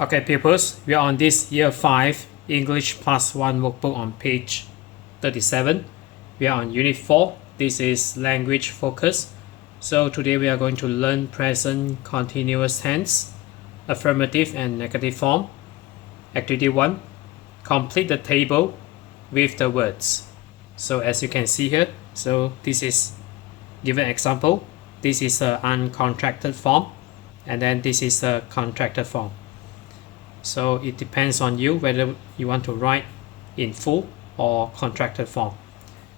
Okay, pupils, we are on this Year 5 English Plus 1 workbook on page 37. We are on Unit 4. This is language focus. So today we are going to learn present continuous tense, affirmative and negative form. Activity 1. Complete the table with the words. So as you can see here, so this is given example. This is an uncontracted form, and then this is a contracted form. So it depends on you whether you want to write in full or contracted form.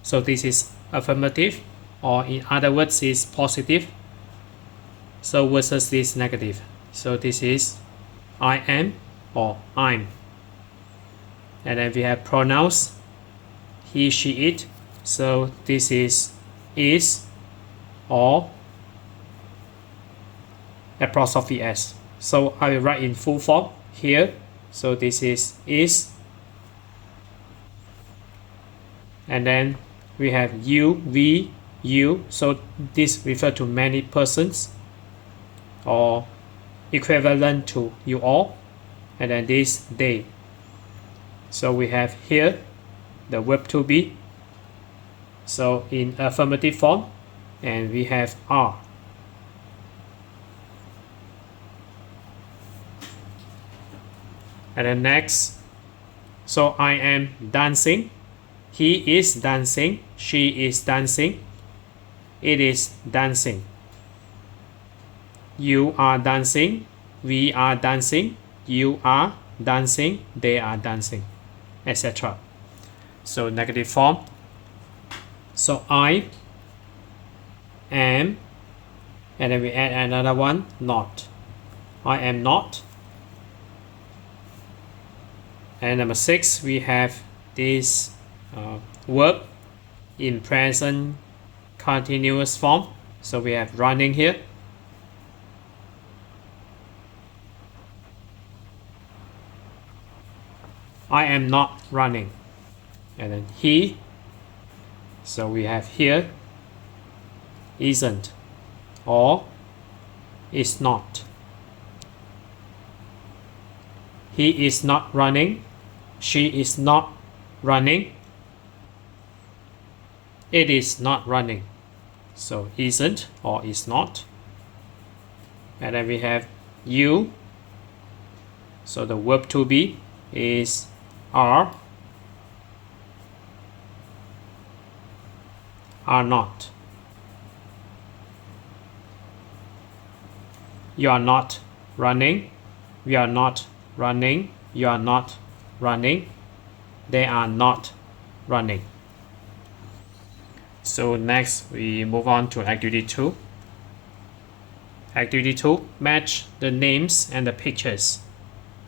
So this is affirmative, or in other words is positive. So versus this negative. So this is I am or I'm. And then we have pronouns he, she, it. So this is or apostrophe s. So I will write in full form here. So this is, and then we have you, we, you. So this refers to many persons or equivalent to you all, and then this they. So we have here the verb to be, so in affirmative form, and we have are. And then next, so I am dancing, he is dancing, she is dancing, it is dancing. You are dancing, we are dancing, you are dancing, they are dancing, etc. So negative form. So I am, and then we add another one, not. I am not. And number 6, we have this verb in present continuous form. So we have running here. I am not running. And then he. So we have here isn't or is not. He is not running. She is not running. It is not running. So isn't or is not. And then we have you. So the verb to be is are not. You are not running. We are not running. You are not running. They are not running. So next we move on to activity 2. Activity 2, match the names and the pictures.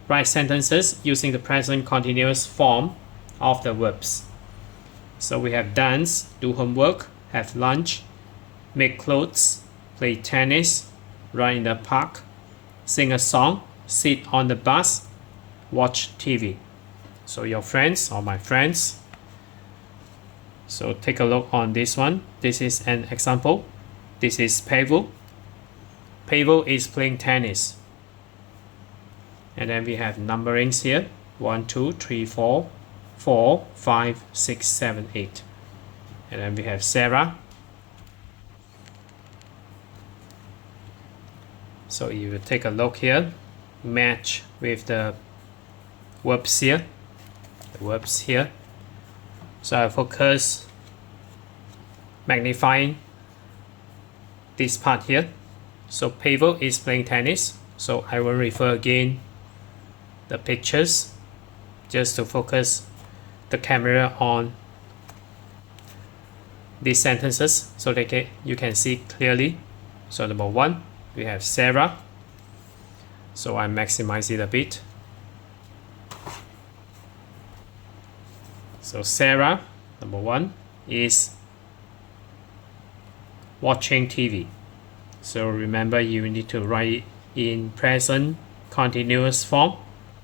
Write sentences using the present continuous form of the verbs. So we have dance, do homework, have lunch, make clothes, play tennis, run in the park, sing a song, sit on the bus, watch TV. So your friends or my friends. So take a look on this one. This is an example. This is Pavel. Pavel is playing tennis. And then we have numberings here. 1, 2, 3, 4, 4, 5, 6, 7, 8. And then we have Sarah. So you will take a look here. Match with the verbs here. The verbs here. So I focus magnifying this part here. So Pavel is playing tennis. So I will refer again the pictures just to focus the camera on these sentences so that you can see clearly. So number 1, we have Sarah. So I maximize it a bit. So Sarah, number 1, is watching TV. So remember, you need to write in present continuous form.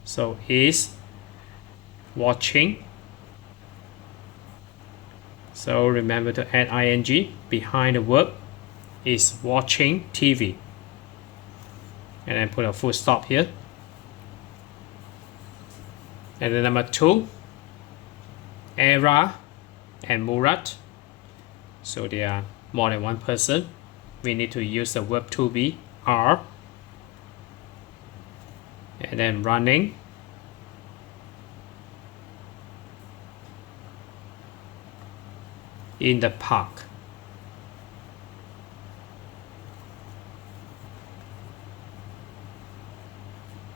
So is watching. So remember to add ing behind the verb. Is watching TV. And then put a full stop here. And then number 2, Era and Murat. So they are more than one person. We need to use the verb to be are. And then running. In the park.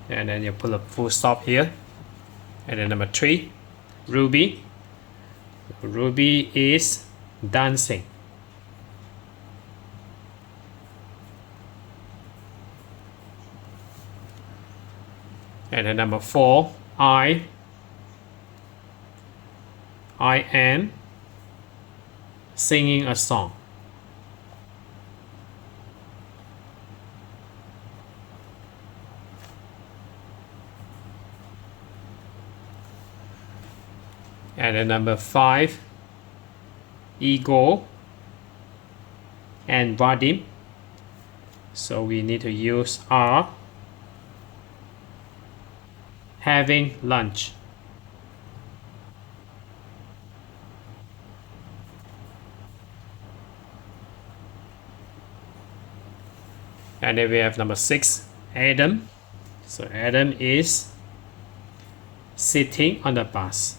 And then you put a full stop here. And then number 3, Ruby. Ruby is dancing. And then number 4, I am singing a song. And then number 5, Igor and Vadim. So we need to use are having lunch. And then we have number 6, Adam. So Adam is sitting on the bus.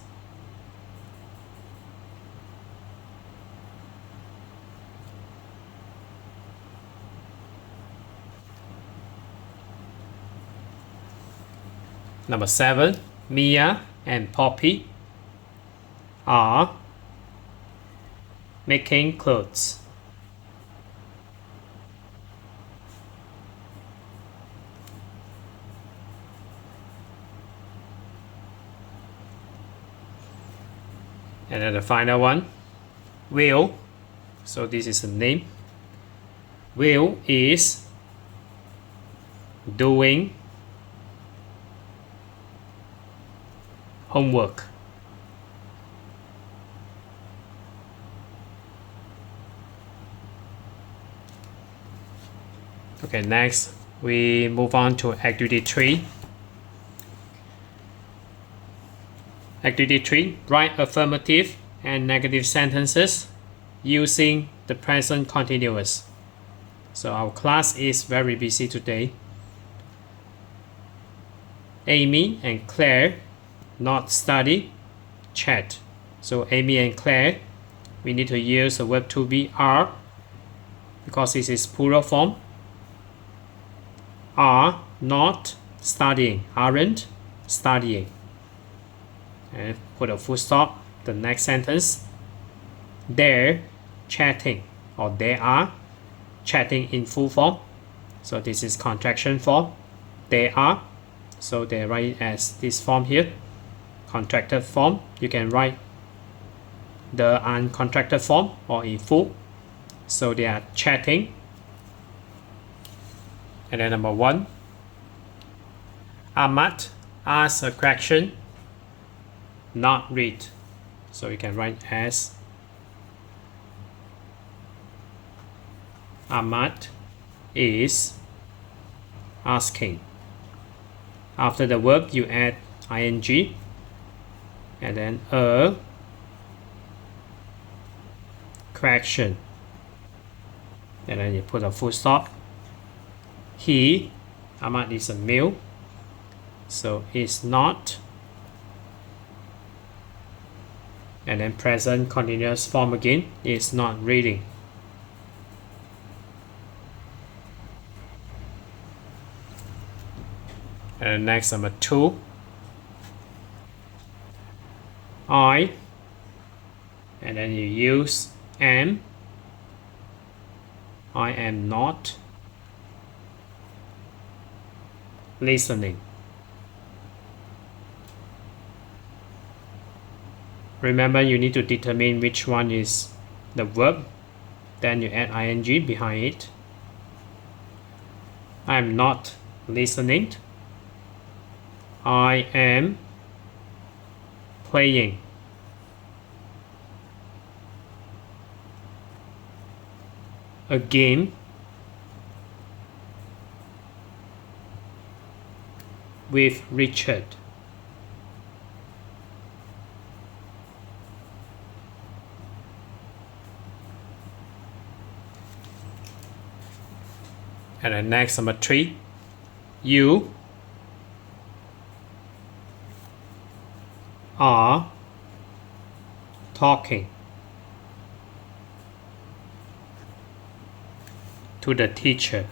Number 7, Mia and Poppy are making clothes. And then the final one, Will. So this is the name. Will is doing homework. Okay, next we move on to activity 3. Activity 3, write affirmative and negative sentences using the present continuous. So our class is very busy today. Amy and Claire not study, chat. So Amy and Claire, we need to use the verb to be are because this is plural form. Are not studying, aren't studying. And put a full stop. The next sentence, they're chatting, or they are chatting in full form. So this is contraction form. They are. So they write it as this form here. Contracted form. You can write the uncontracted form or in full. So they are chatting. And then number 1, Ahmad asks a question, not read. So you can write as Ahmad is asking. After the verb you add ing and then a question and then you put a full stop. He, Ahmad is a male, so is not, and then present continuous form again, is not reading. And next, number 2, I, and then you use am. I am not listening. Remember, you need to determine which one is the verb, then you add ing behind it. I am not listening. I am playing. A game with Richard. And then next, number 3, you are talking to the teacher.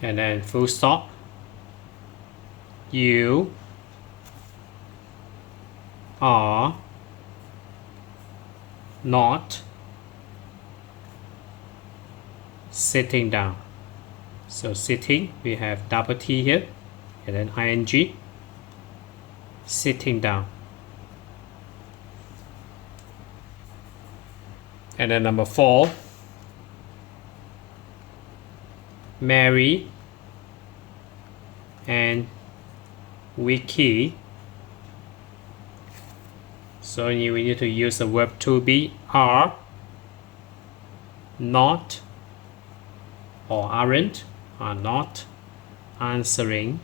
And then full stop. You are not sitting down. So sitting, we have double T here, and then ing, sitting down. And then number 4, Mary and Vicky. So we need to use the verb to be are not or aren't, are not answering.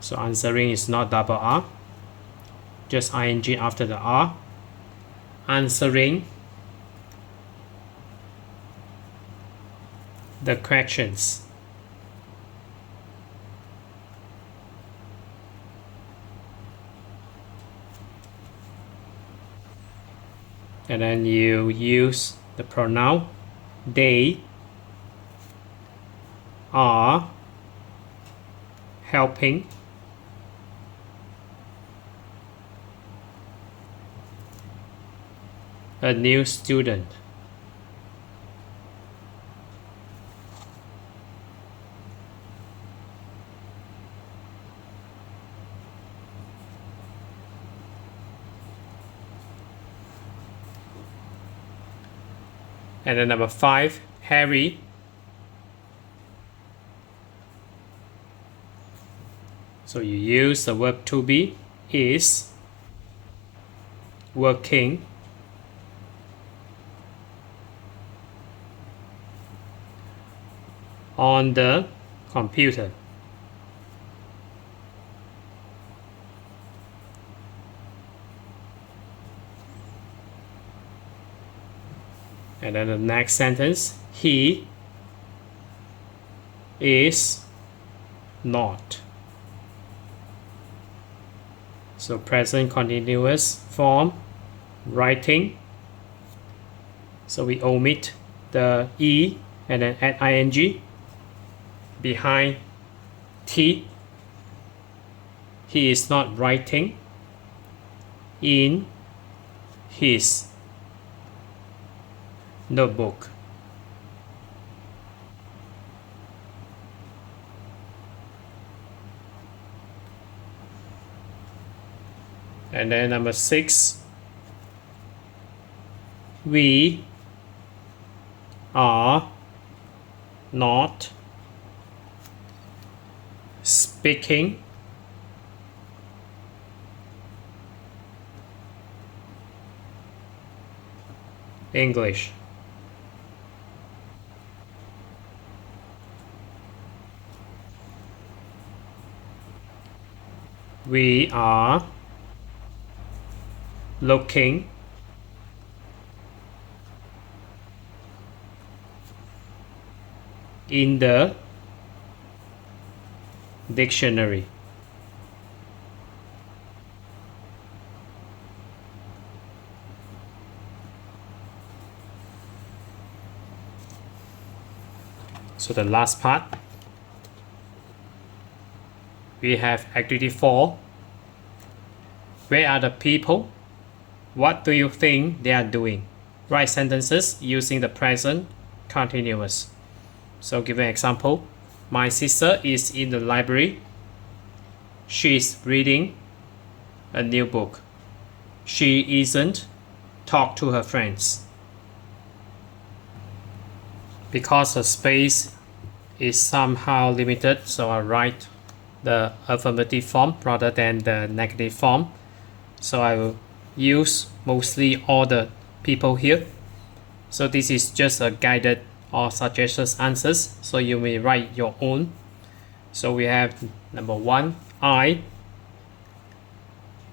So answering is not double R, just ing after the R. Answering the questions. And then you use the pronoun they are helping a new student. And then number 5, Harry so you use the verb to be is working on the computer. And then the next sentence, he is not. So present continuous form, writing. So we omit the E and then add ing behind T. He is not writing in his notebook. And then number 6, we are not speaking English. We are looking in the dictionary. So the last part, we have activity 4. Where are the people? What do you think they are doing? Write sentences using the present continuous. So give an example. My sister is in the library. She is reading a new book. She isn't talk to her friends. Because the space is somehow limited, so I write the affirmative form rather than the negative form. So I will use mostly all the people here. So this is just a guided or suggested answers, so you may write your own. So we have number 1, I.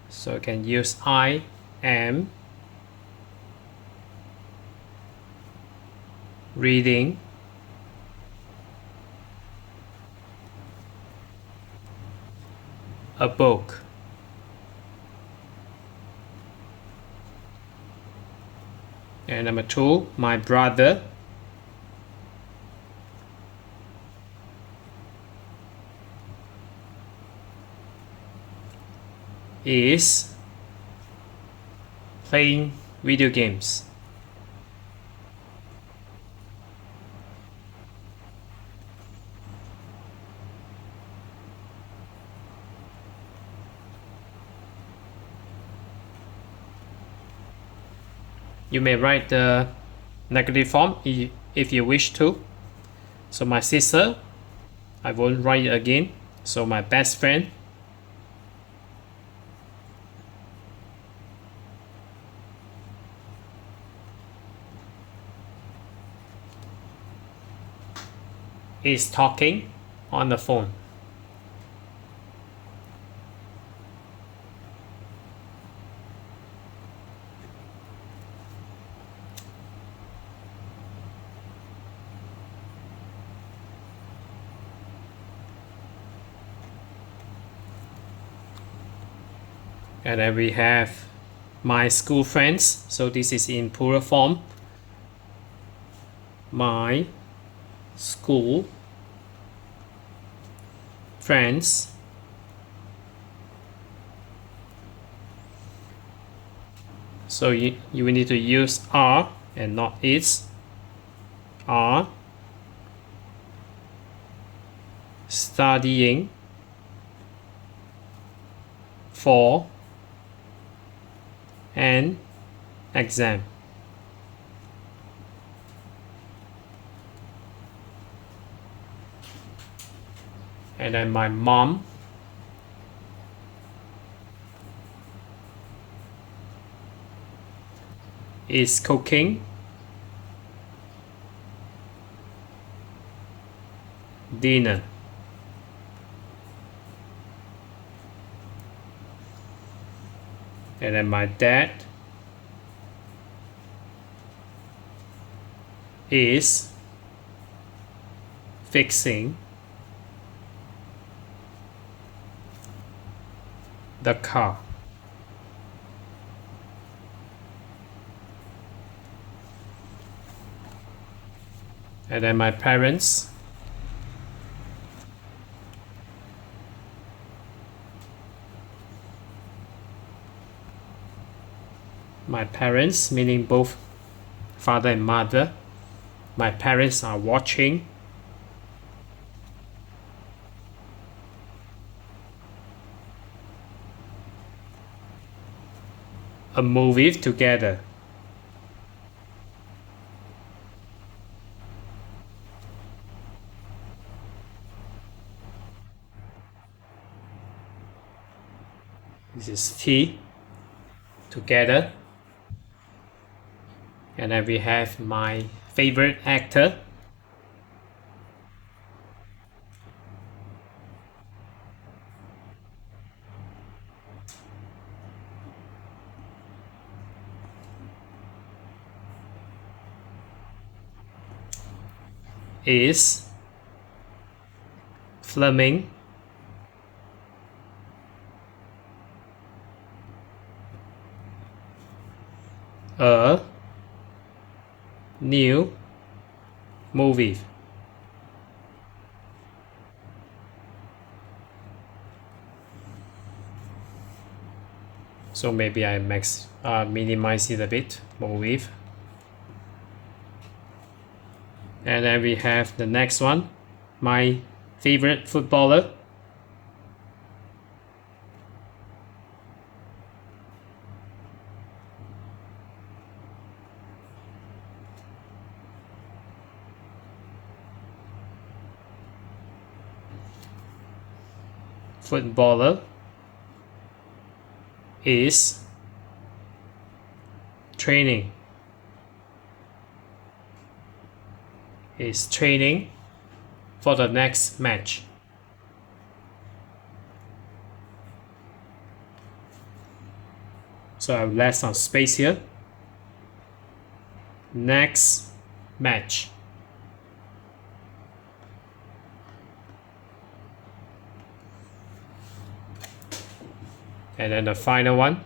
So you can use I am reading a book. And number 2, my brother is playing video games. You may write the negative form if you wish to. So my sister, I won't write it again. So my best friend is talking on the phone. And then we have my school friends. So this is in plural form. My school friends so you will need to use are and not is. Are studying for an exam. And then my mom is cooking dinner. And then my dad is fixing the car. And then my parents meaning both father and mother. My parents are watching a movie together. This is T, together. And then we have my favorite actor. Is Fleming a new movie. So maybe I minimize it a bit, movie. And then we have the next one, my favorite footballer. Footballer is training. Is training for the next match. So I've left some space here. Next, match. And then the final one,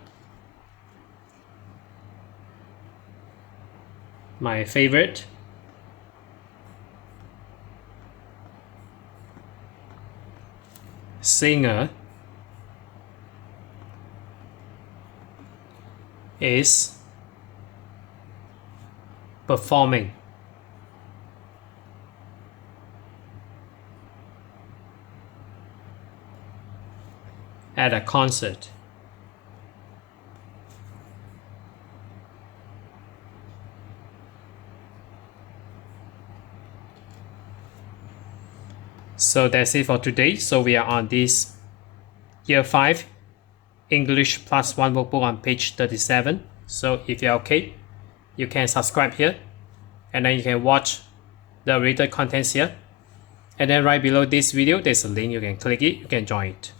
my favorite, singer is performing at a concert. So that's it for today. So we are on this Year 5 English plus 1 workbook on page 37. So if you're okay, you can subscribe here, and then you can watch the related contents here. And then right below this video, there's a link, you can click it, you can join it.